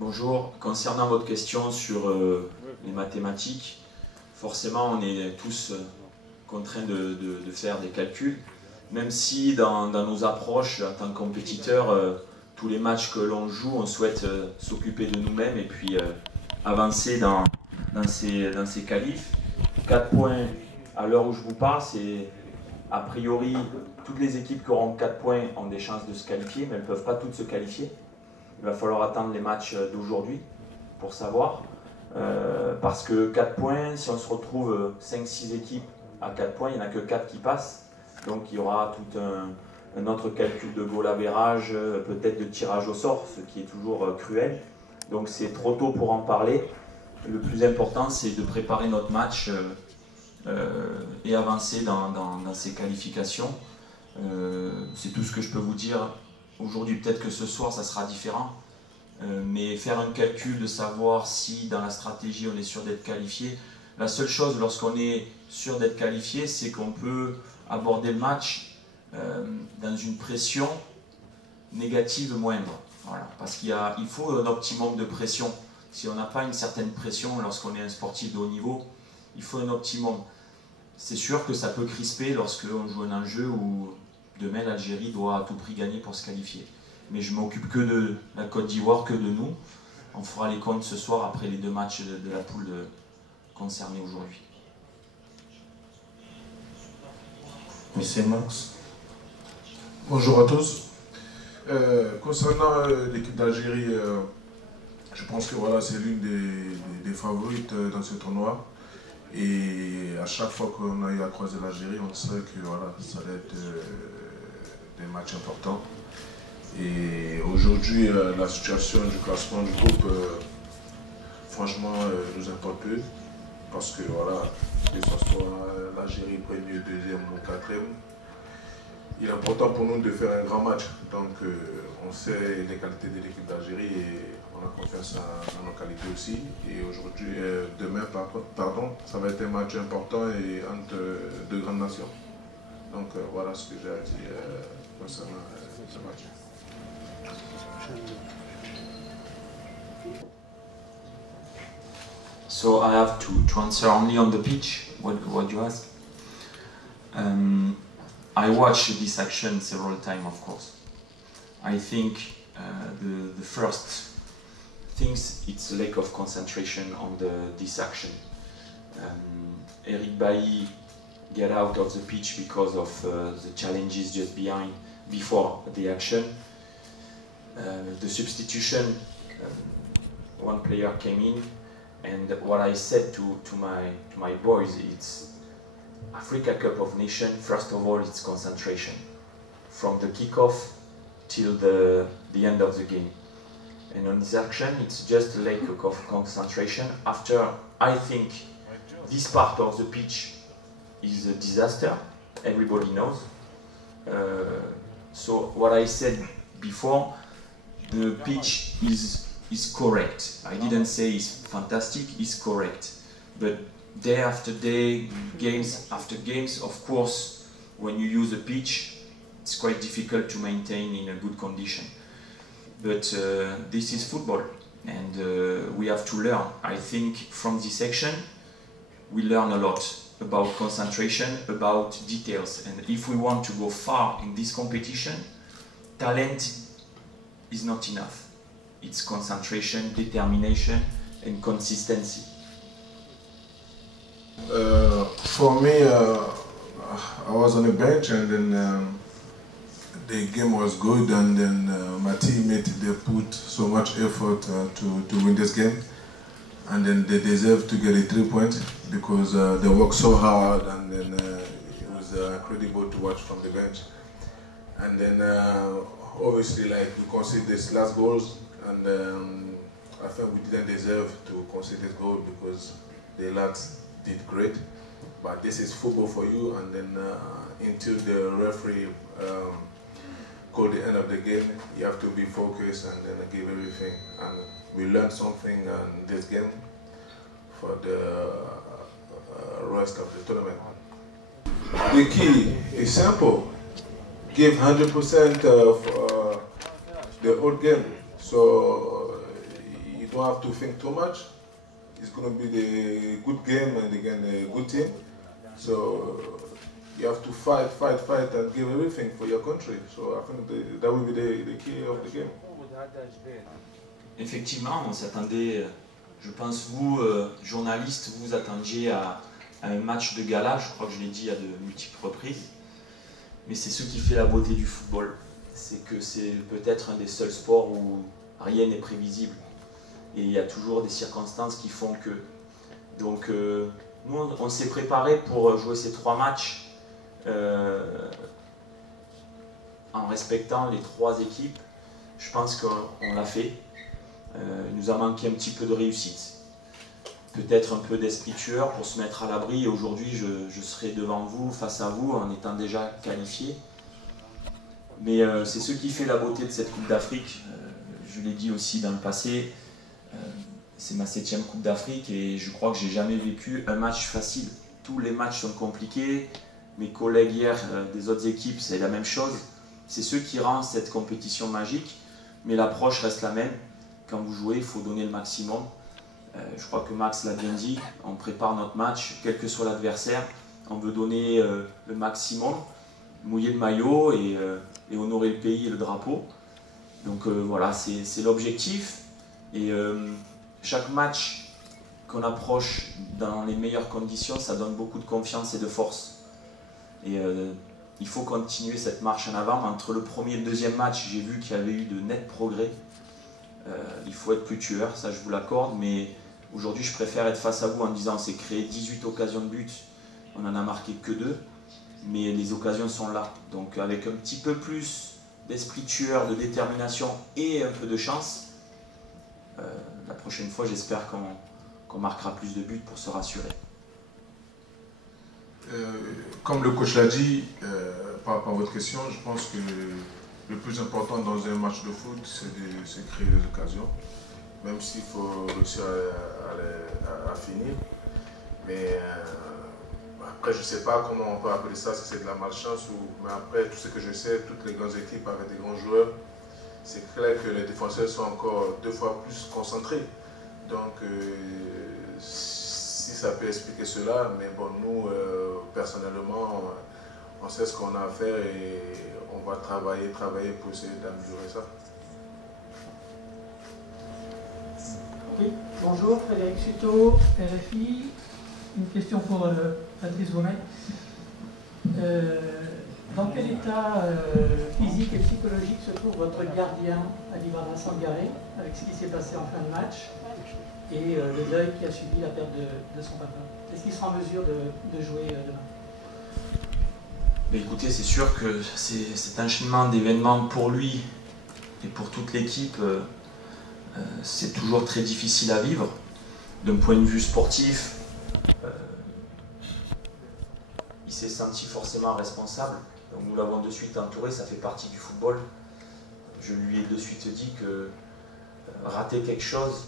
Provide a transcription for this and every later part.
Bonjour, concernant votre question sur les mathématiques, forcément on est tous contraints de faire des calculs, même si dans nos approches en tant que compétiteurs, tous les matchs que l'on joue, on souhaite s'occuper de nous-mêmes et puis avancer dans ces qualifs. 4 points à l'heure où je vous parle, c'est a priori toutes les équipes qui auront 4 points ont des chances de se qualifier, mais elles ne peuvent pas toutes se qualifier. Il va falloir attendre les matchs d'aujourd'hui pour savoir. Parce que 4 points, si on se retrouve 5-6 équipes à 4 points, il n'y en a que 4 qui passent. Donc il y aura tout un autre calcul de goal average, peut-être de tirage au sort, ce qui est toujours cruel. Donc c'est trop tôt pour en parler. Le plus important, c'est de préparer notre match et avancer dans ces qualifications. C'est tout ce que je peux vous dire. Aujourd'hui, peut-être que ce soir, ça sera différent. Mais faire un calcul de savoir si dans la stratégie, on est sûr d'être qualifié. La seule chose, lorsqu'on est sûr d'être qualifié, c'est qu'on peut aborder le match dans une pression négative moindre. Voilà. Parce qu'il faut un optimum de pression. Si on n'a pas une certaine pression lorsqu'on est un sportif de haut niveau, il faut un optimum. C'est sûr que ça peut crisper lorsqu'on joue un enjeu où demain l'Algérie doit à tout prix gagner pour se qualifier. Mais je ne m'occupe que de la Côte d'Ivoire, que de nous. On fera les comptes ce soir après les 2 matchs de la poule concernés aujourd'hui. Monsieur Max. Bonjour à tous. Concernant l'équipe d'Algérie, je pense que voilà, c'est l'une des favorites dans ce tournoi. Et à chaque fois qu'on a eu à croiser l'Algérie, on sait que voilà, ça va être des matchs importants. Et aujourd'hui, la situation du classement du groupe, franchement, nous importe peu. Parce que voilà, que ce soit l'Algérie premier, deuxième ou quatrième, il est important pour nous de faire un grand match. Donc on sait les qualités de l'équipe d'Algérie et on a confiance en nos qualités aussi. Et aujourd'hui, demain, ça va être un match important et entre 2 grandes nations. Donc voilà ce que j'ai à dire concernant ce match. So I have to answer only on the pitch, what you ask. I watched this action several times, of course. I think the first things, it's a lack of concentration on this action. Eric Bailly get out of the pitch because of the challenges just before the action. The substitution, one player came in, and what I said to my boys, it's Africa Cup of Nations, first of all, it's concentration. From the kickoff till the end of the game. And on this action, it's just a lack of concentration. After, I think, this part of the pitch is a disaster, everybody knows. So what I said before, the pitch is correct. I didn't say it's fantastic, it's correct. But day after day, games after games, of course, when you use a pitch, it's quite difficult to maintain in a good condition. But this is football, and we have to learn. I think from this section, we learn a lot about concentration, about details. And if we want to go far in this competition, talent is not enough. It's concentration, determination, and consistency. For me, I was on the bench, and then the game was good, and then my teammate, they put so much effort to win this game, and then they deserve to get a 3 points because they worked so hard, and then it was incredible to watch from the bench. And then obviously, like, we conceded this last goals, and I think we didn't deserve to concede this goal because the lads did great. But this is football for you, and then until the referee call the end of the game, you have to be focused and then give everything. And we learned something in this game for the rest of the tournament. The key is simple. Give 100% of the whole game. So don't have to think too much. It's going to be the good game and again a good team. So you have to fight, and give everything for your country. So I think that will be the key of the game. Effectivement, on s'attendait, je pense vous, journalistes, vous attendiez à un match de gala, je crois que je l'ai dit à de multiples reprises. Mais c'est ce qui fait la beauté du football. C'est que c'est peut-être un des seuls sports où rien n'est prévisible. Et il y a toujours des circonstances qui font que. Donc nous, on s'est préparé pour jouer ces 3 matchs en respectant les 3 équipes. Je pense qu'on l'a fait. Il nous a manqué un petit peu de réussite. Peut-être un peu d'esprit tueur pour se mettre à l'abri. Et aujourd'hui, je serai devant vous, face à vous, en étant déjà qualifié. Mais c'est ce qui fait la beauté de cette Coupe d'Afrique. Je l'ai dit aussi dans le passé. C'est ma 7e Coupe d'Afrique et je crois que j'ai jamais vécu un match facile. Tous les matchs sont compliqués. Mes collègues hier des autres équipes, c'est la même chose. C'est ce qui rend cette compétition magique, mais l'approche reste la même. Quand vous jouez, il faut donner le maximum. Je crois que Max l'a bien dit, on prépare notre match, quel que soit l'adversaire, on veut donner le maximum, mouiller le maillot et honorer le pays et le drapeau. Donc voilà, c'est l'objectif. Et chaque match qu'on approche dans les meilleures conditions, ça donne beaucoup de confiance et de force. Et il faut continuer cette marche en avant. Entre le premier et le deuxième match, j'ai vu qu'il y avait eu de nets progrès. Il faut être plus tueur, ça je vous l'accorde, mais aujourd'hui je préfère être face à vous en disant c'est créé 18 occasions de but, on n'en a marqué que 2, mais les occasions sont là. Donc avec un petit peu plus d'esprit tueur, de détermination et un peu de chance, la prochaine fois j'espère qu'on marquera plus de buts pour se rassurer. Comme le coach l'a dit, par rapport à votre question, je pense que le plus important dans un match de foot, c'est créer des occasions, même s'il faut réussir à finir. Mais après, je ne sais pas comment on peut appeler ça, si c'est de la malchance, mais après, tout ce que je sais, toutes les grandes équipes avec des grands joueurs, c'est clair que les défenseurs sont encore 2 fois plus concentrés. Donc, si ça peut expliquer cela, mais bon, nous, personnellement, on sait ce qu'on a à faire et on va travailler pour essayer d'améliorer ça. Oui, bonjour, Frédéric Suto, RFI. Une question pour Patrice Beaumet. Dans quel état physique et psychologique se trouve votre gardien, Alibaba Sangaré, avec ce qui s'est passé en fin de match et le deuil qui a suivi la perte de son papa? Est-ce qu'il sera en mesure de jouer demain? Mais écoutez, c'est sûr que cet enchaînement d'événements pour lui et pour toute l'équipe, c'est toujours très difficile à vivre. D'un point de vue sportif, il s'est senti forcément responsable. Donc nous l'avons de suite entouré, ça fait partie du football. Je lui ai de suite dit que rater quelque chose,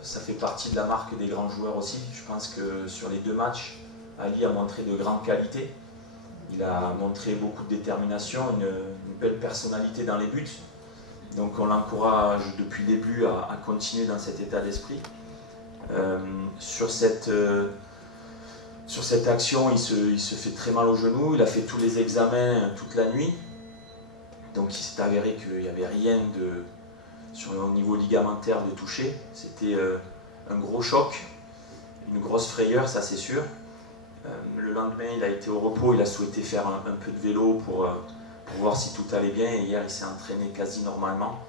ça fait partie de la marque des grands joueurs aussi. Je pense que sur les 2 matchs, Ali a montré de grandes qualités. Il a montré beaucoup de détermination, une belle personnalité dans les buts. Donc on l'encourage depuis le début à continuer dans cet état d'esprit. Sur cette action, il se fait très mal au genou. Il a fait tous les examens toute la nuit. Donc il s'est avéré qu'il n'y avait rien sur le niveau ligamentaire de toucher. C'était un gros choc, une grosse frayeur, ça c'est sûr. Le lendemain, il a été au repos, il a souhaité faire un peu de vélo pour voir si tout allait bien. Et hier, il s'est entraîné quasi normalement.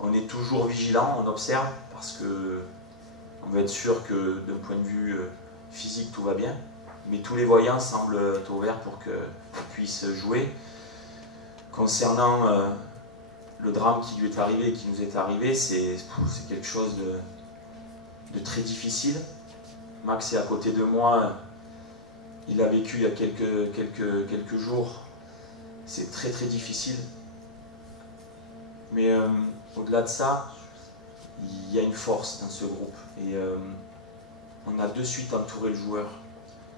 On est toujours vigilant, on observe, parce qu'on veut être sûr que d'un point de vue physique, tout va bien. Mais tous les voyants semblent ouverts pour qu'il puisse jouer. Concernant le drame qui lui est arrivé, qui nous est arrivé, c'est quelque chose de très difficile. Max est à côté de moi. Il l'a vécu il y a quelques jours. C'est très très difficile. Mais au-delà de ça, il y a une force dans ce groupe. Et on a de suite entouré le joueur.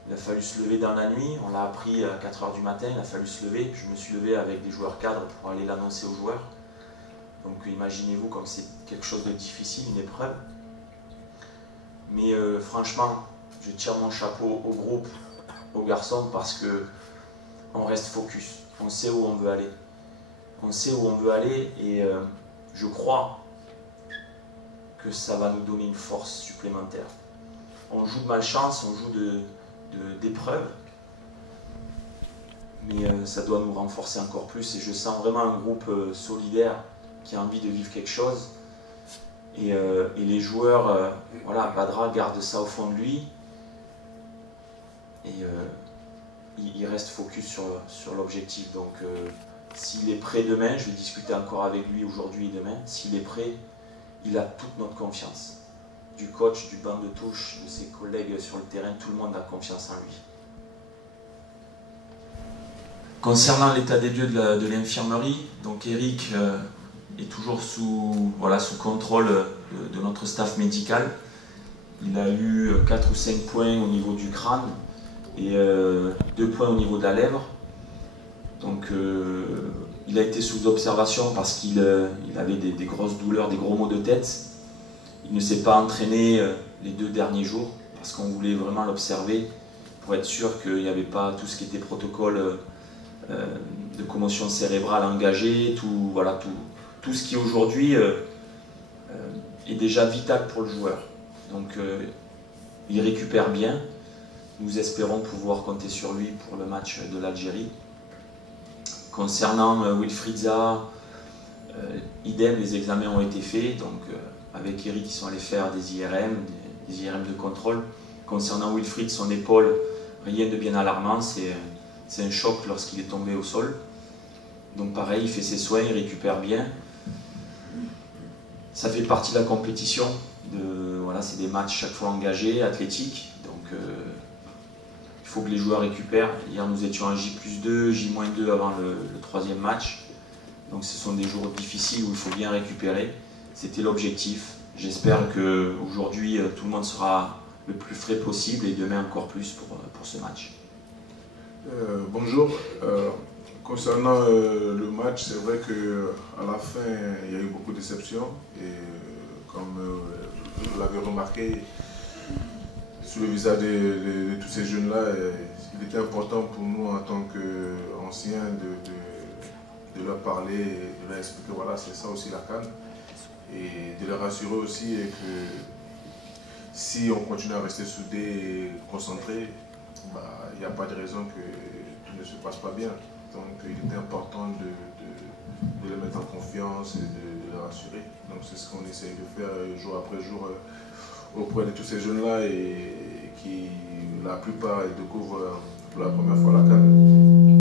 Il a fallu se lever dans la nuit. On l'a appris à 4 h du matin. Il a fallu se lever. Je me suis levé avec des joueurs cadres pour aller l'annoncer aux joueurs. Donc imaginez-vous comme c'est quelque chose de difficile, une épreuve. Mais franchement, je tire mon chapeau au groupe, aux garçons, parce que on reste focus. On sait où on veut aller. On sait où on veut aller et je crois que ça va nous donner une force supplémentaire. On joue de malchance, on joue d'épreuves, mais ça doit nous renforcer encore plus et je sens vraiment un groupe solidaire qui a envie de vivre quelque chose et les joueurs, voilà, Badra garde ça au fond de lui et il reste focus sur l'objectif. Donc s'il est prêt demain, je vais discuter encore avec lui aujourd'hui et demain, s'il est prêt, il a toute notre confiance. Du coach, du banc de touche, de ses collègues sur le terrain, tout le monde a confiance en lui. Concernant l'état des lieux de l'infirmerie, donc Eric est toujours sous contrôle de notre staff médical. Il a eu 4 ou 5 points au niveau du crâne et 2 points au niveau de la lèvre. Donc il a été sous observation parce qu'il avait des grosses douleurs, des gros maux de tête. Il ne s'est pas entraîné les 2 derniers jours parce qu'on voulait vraiment l'observer pour être sûr qu'il n'y avait pas tout ce qui était protocole de commotion cérébrale engagé, tout ce qui aujourd'hui est déjà vital pour le joueur. Donc il récupère bien. Nous espérons pouvoir compter sur lui pour le match de l'Algérie. Concernant Wilfried Zaha, idem, les examens ont été faits. Donc avec Eric, ils sont allés faire des IRM de contrôle. Concernant Wilfried, son épaule, rien de bien alarmant, c'est un choc lorsqu'il est tombé au sol. Donc pareil, il fait ses soins, il récupère bien. Ça fait partie de la compétition, c'est des matchs chaque fois engagés, athlétiques. Donc il faut que les joueurs récupèrent. Hier nous étions en J+2, J-2 avant le 3e match. Donc ce sont des jours difficiles où il faut bien récupérer. C'était l'objectif. J'espère qu'aujourd'hui tout le monde sera le plus frais possible et demain encore plus pour ce match. Bonjour. Concernant le match, c'est vrai qu'à la fin, il y a eu beaucoup de déceptions. Et comme vous l'avez remarqué, sur le visage de tous ces jeunes-là, il était important pour nous en tant qu'anciens de leur parler, de leur expliquer, voilà, c'est ça aussi la CAN. Et de leur rassurer aussi que si on continue à rester soudés et concentrés, il n'y a pas de raison que tout ne se passe pas bien. Donc il est important de les mettre en confiance et de les rassurer. Donc c'est ce qu'on essaye de faire jour après jour auprès de tous ces jeunes-là et qui, la plupart, découvrent pour la première fois la CAN.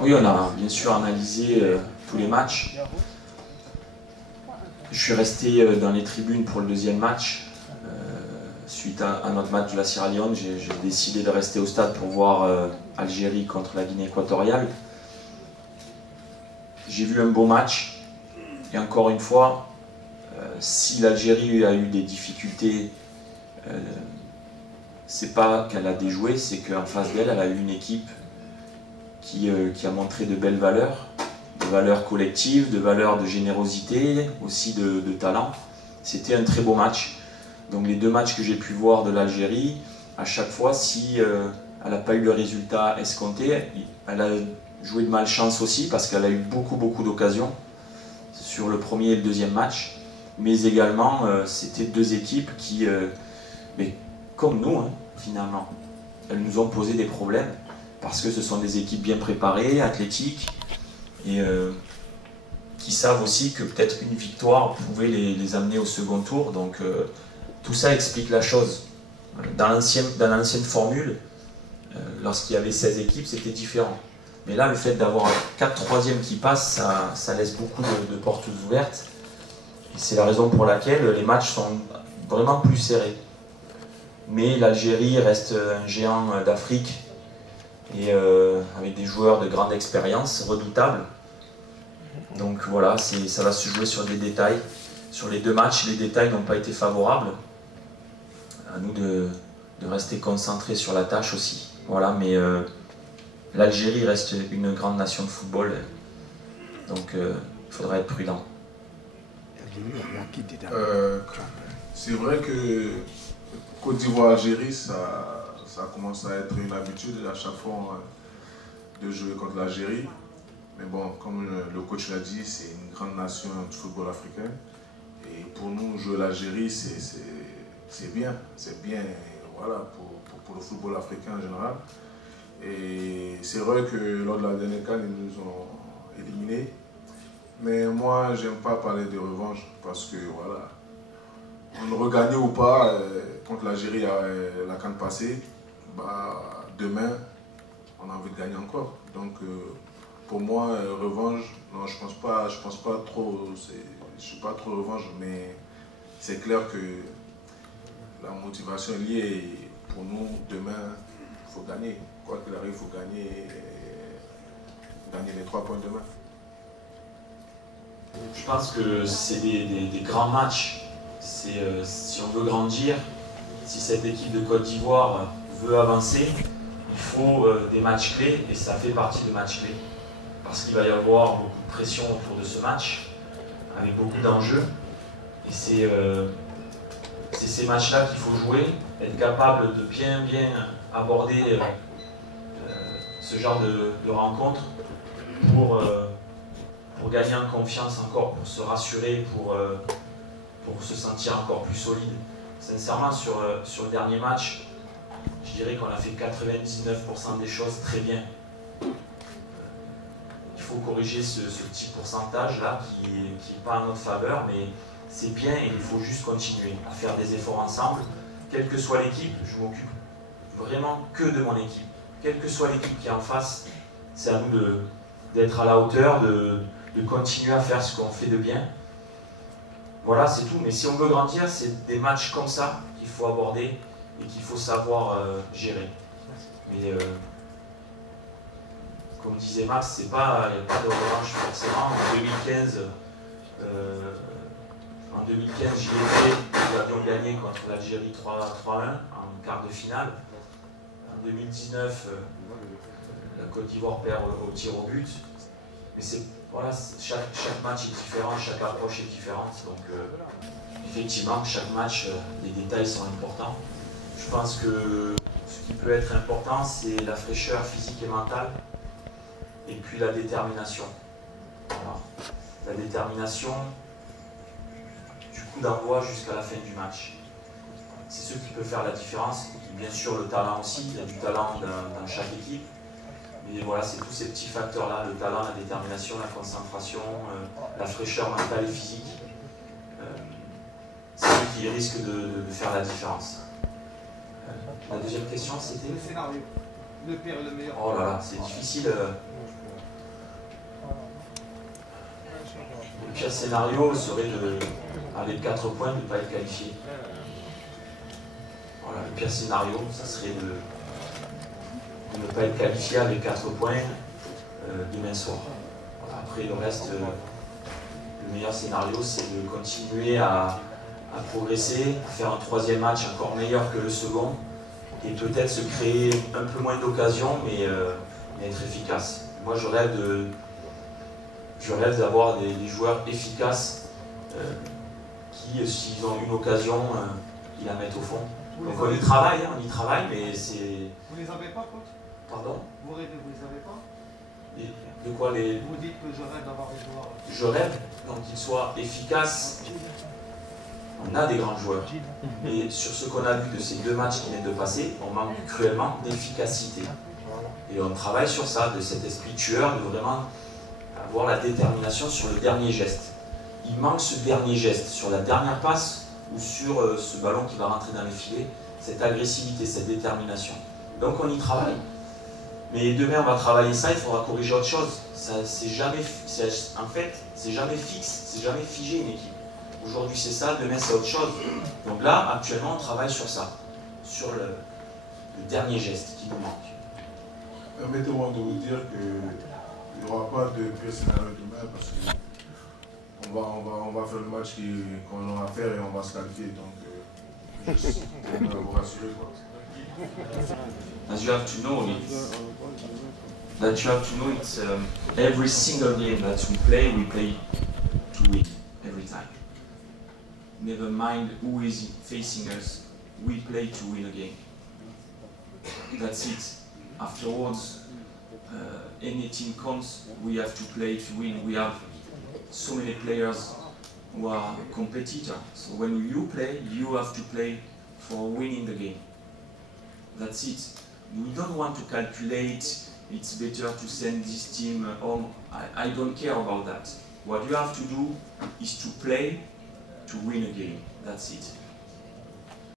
Oui, on a bien sûr analysé tous les matchs. Je suis resté dans les tribunes pour le 2e match. Suite à notre match de la Sierra Leone, j'ai décidé de rester au stade pour voir Algérie contre la Guinée équatoriale. J'ai vu un beau match. Et encore une fois, si l'Algérie a eu des difficultés, c'est pas qu'elle a déjoué, c'est qu'en face d'elle, elle a eu une équipe qui a montré de belles valeurs. De valeurs collectives, de valeurs de générosité, aussi de talent. C'était un très beau match. Donc les 2 matchs que j'ai pu voir de l'Algérie, à chaque fois, si elle n'a pas eu le résultat escompté, elle a joué de malchance aussi parce qu'elle a eu beaucoup d'occasions sur le 1er et le 2e match. Mais également, c'était 2 équipes qui, mais comme nous, hein, finalement, elles nous ont posé des problèmes parce que ce sont des équipes bien préparées, athlétiques, et qui savent aussi que peut-être une victoire pouvait les amener au second tour. Donc tout ça explique la chose. Dans l'ancienne formule, lorsqu'il y avait 16 équipes, c'était différent. Mais là, le fait d'avoir 4 troisièmes qui passent, ça laisse beaucoup de portes ouvertes. Et c'est la raison pour laquelle les matchs sont vraiment plus serrés. Mais l'Algérie reste un géant d'Afrique et avec des joueurs de grande expérience, redoutables. Donc voilà, ça va se jouer sur des détails. Sur les 2 matchs, les détails n'ont pas été favorables. À nous de rester concentrés sur la tâche aussi. Voilà, mais l'Algérie reste une grande nation de football. Donc il faudra être prudent. C'est vrai que Côte d'Ivoire-Algérie, ça commence à être une habitude à chaque fois de jouer contre l'Algérie. Mais bon, comme le coach l'a dit, c'est une grande nation du football africain. Et pour nous, jouer l'Algérie, c'est bien. C'est bien, voilà, pour le football africain en général. Et c'est vrai que lors de la dernière CAN, ils nous ont éliminés. Mais moi, j'aime pas parler de revanche parce que, voilà, on regagne ou pas contre l'Algérie la CAN passée, bah, demain, on a envie de gagner encore. Donc, pour moi, revanche, non, je pense pas trop, je suis pas trop revanche, mais c'est clair que la motivation est liée et pour nous, demain, il faut gagner. Quoi qu'il arrive, il faut gagner les 3 points demain. Je pense que c'est des grands matchs. Si on veut grandir, si cette équipe de Côte d'Ivoire veut avancer, il faut des matchs clés et ça fait partie des matchs clés. Parce qu'il va y avoir beaucoup de pression autour de ce match, avec beaucoup d'enjeux. Et c'est ces matchs-là qu'il faut jouer, être capable de bien aborder ce genre de rencontre pour gagner en confiance encore, pour se rassurer, pour se sentir encore plus solide. Sincèrement, sur le dernier match, je dirais qu'on a fait 99% des choses très bien. Il faut corriger ce petit pourcentage-là qui n'est pas en notre faveur, mais c'est bien et il faut juste continuer à faire des efforts ensemble. Quelle que soit l'équipe, je m'occupe vraiment que de mon équipe. Quelle que soit l'équipe qui est en face, c'est à nous d'être à la hauteur, de continuer à faire ce qu'on fait de bien. Voilà, c'est tout. Mais si on veut grandir, c'est des matchs comme ça qu'il faut aborder et qu'il faut savoir gérer. Mais comme disait Max, il n'y a pas de revanche forcément. En 2015, j'y étais, nous avions gagné contre l'Algérie 3-1 en quart de finale. En 2019, la Côte d'Ivoire perd au tir au but. Mais voilà, chaque match est différent, chaque approche est différente. Donc effectivement, chaque match, les détails sont importants. Je pense que ce qui peut être important, c'est la fraîcheur physique et mentale. Et puis la détermination. Voilà. La détermination du coup d'envoi jusqu'à la fin du match. C'est ce qui peut faire la différence. Et bien sûr, le talent aussi, il y a du talent dans chaque équipe. Mais voilà, c'est tous ces petits facteurs-là, le talent, la détermination, la concentration, la fraîcheur mentale et physique. C'est ce qui risque de faire la différence. La deuxième question, c'était... Le scénario. Le pire et le meilleur. Oh là là, c'est difficile. Le pire scénario serait avec 4 points, de ne pas être qualifié. Voilà, le pire scénario, ça serait de ne pas être qualifié avec 4 points demain soir. Voilà, après, le reste, le meilleur scénario, c'est de continuer à progresser, à faire un 3e match encore meilleur que le second, et peut-être se créer un peu moins d'occasions, mais être efficace. Moi, je rêve d'avoir des joueurs efficaces qui, s'ils ont une occasion, ils la mettent au fond. Donc on y travaille, mais c'est... Vous les avez pas, coach? Pardon? Vous les avez pas? De quoi les... Vous dites que je rêve d'avoir des joueurs... Je rêve donc qu'ils soient efficaces. On a des grands joueurs. Mais sur ce qu'on a vu de ces 2 matchs qui viennent de passer, on manque cruellement d'efficacité. Et on travaille sur ça, de cet esprit tueur, de vraiment avoir la détermination sur le dernier geste. Il manque ce dernier geste, sur la dernière passe ou sur ce ballon qui va rentrer dans les filets, cette agressivité, cette détermination. Donc on y travaille. Mais demain on va travailler ça, il faudra corriger autre chose. En fait, c'est jamais fixe, c'est jamais figé une équipe. Aujourd'hui c'est ça, demain c'est autre chose. Donc là, actuellement on travaille sur ça, sur le dernier geste qui nous manque. Permettez-moi de vous dire qu'il n'y aura pas de pire scénario demain parce qu'on va faire le match qu'on aura à faire et on va se qualifier. Donc, juste pour vous rassurer. Quoi. As you have to know it's every single game that we play to win every time. never mind who is facing us, we play to win a game. That's it. Afterwards, any team comes, we have to play to win. We have so many players who are competitors. So when you play, you have to play for winning the game. That's it. We don't want to calculate, it's better to send this team home. I don't care about that. What you have to do is to play to win a game. That's it.